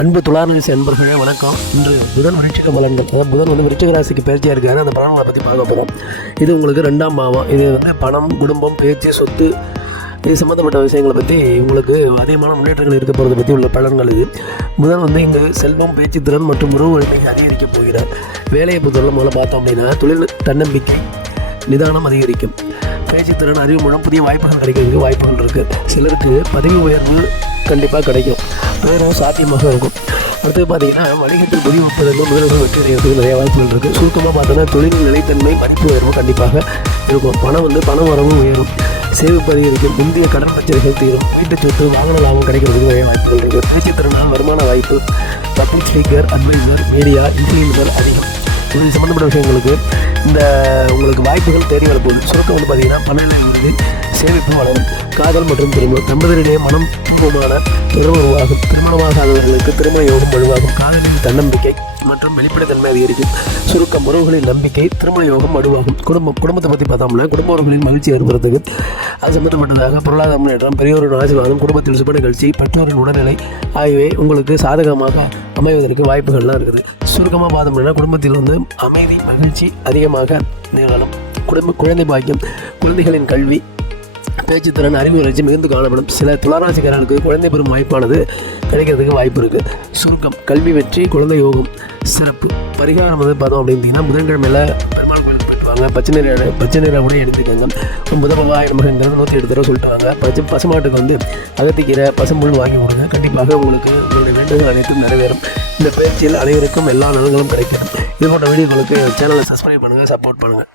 அன்பு துளாராசி அன்பர்களே வணக்கம். இன்று புதன் விருச்சிக பலன்கள், அதாவது புதன் விருச்சிக ராசிக்கு பயிற்சியாக இருக்காரு. அந்த பலன்களை பற்றி பார்க்க போகிறோம். இது உங்களுக்கு 2ஆம் பாவம். இது பணம், குடும்பம், பேச்சு, சொத்து, இது சம்மந்தப்பட்ட விஷயங்களை பற்றி உங்களுக்கு அதிகமான முன்னேற்றங்கள் இருக்க போகிறத பற்றி உள்ள பலன்கள். இது புதன் இங்கு செல்வம், பேச்சு திறன் மற்றும் உறவு வலிமையை அதிகரிக்கப் போகிறார். வேலையை பொறுத்தவரை முதல்ல பார்த்தோம் அப்படின்னா தொழில் தன்னம்பிக்கை, நிதானம் அதிகரிக்கும். பேச்சுத்திறன், அறிவு மூலம் புதிய வாய்ப்புகள் கிடைக்கிறதுக்கு வாய்ப்புகள் இருக்குது. சிலருக்கு பதவி உயர்வு கண்டிப்பாக கிடைக்கும், வேறும் சாத்தியமாக இருக்கும். அடுத்தது பார்த்தீங்கன்னா வணிகத்தில் புதிய ஒப்பந்தங்கள் முதலீடுகள் வெற்றி அடைகிறதுக்கு நிறைய வாய்ப்புகள் இருக்குது. சுருக்கமாக பார்த்தோன்னா தொழிலின் நிலைத்தன்மை, மதிப்பு உயர்வு கண்டிப்பாக இருக்கும். பண வரவு உயரும், சேமிப்பு அதிகரிக்கும், முந்தைய கடன் பிரச்சனைகள் தீரும், வீட்டு சொத்து, வாகன லாபம் கிடைக்கிறதுக்கு நிறைய வாய்ப்புகள் இருக்குது. பேச்சுத்திறனால் வருமான வாய்ப்பு, public speaker, advisor, media, influencer அதிகம். இது சம்மந்தப்பட்ட விஷயங்களுக்கு உங்களுக்கு வாய்ப்புகள் தேடி வரப்போகுது. சுருக்கம் பார்த்தீங்கன்னா பணநிலை சேமிப்பு வளரும். காதல் மற்றும் திருமணம், தம்பதியிடையே மனம் பூர்வமான தொடர்பு உருவாகும். திருமணமாகாதவர்களுக்கு திருமண யோகம் வலுவாகும். காதலின் தன்னம்பிக்கை மற்றும் வெளிப்படைத்தன்மை அதிகரிக்கும். சுருக்கம் உறவுகளின் நம்பிக்கை, திருமண யோகம் வலுவாகும். குடும்பத்தை பற்றி பார்த்தோம்னா குடும்ப உறவுகளின் மகிழ்ச்சி ஏற்படுறதுக்கு அது சம்பந்தப்பட்டதாக பொருளாதார முன்னேற்றம், பெரியோரின் ஆசீர்வாதம், குடும்பத்தில் சுப நிகழ்ச்சி, பெற்றோரின் உடல்நிலை ஆகியவை உங்களுக்கு சாதகமாக அமைவதற்கு வாய்ப்புகள்லாம் இருக்குது. சுருக்கமாக பார்த்தோம்னா குடும்பத்தில் அமைதி, மகிழ்ச்சி அதிகமாக நிகழும். குழந்தை பாக்கியம், குழந்தைகளின் கல்வி, பேச்சுத்திறன், அறிவு வளர்ச்சி மிகுந்து காணப்படும். சில துளாராசிக்காரர்களுக்கு குழந்தை பெறும் வாய்ப்பானது கிடைக்கிறதுக்கு வாய்ப்பு இருக்குது. சுருக்கம் கல்வி வெற்றி, குழந்தை யோகம் சிறப்பு. பரிகாரம் பார்த்தோம் அப்படின்னா புதன்கிழமையில் பெருமாள் கோயிலுக்கு போயிட்டு வாங்க. பச்சை நிற உடை எடுத்துக்கோங்க. புதபவாய நமகங்கிறது 108 தடவை சொல்லிட்டாங்க. பசுமாட்டுக்கு அகத்திக்கீரை, பசும்புல் வாங்கி கொடுங்க. கண்டிப்பாக உங்களுக்கு உங்களுடைய வேண்டுதல் அனைத்தும் நிறைவேறும். இந்த பயிற்சியில் அனைவருக்கும் எல்லா நலன்களும் கிடைக்கும். இது போன்ற வீடியோக்களுக்கு சேனலை சப்ஸ்கிரைப் பண்ணுங்கள், சப்போர்ட் பண்ணுங்கள்.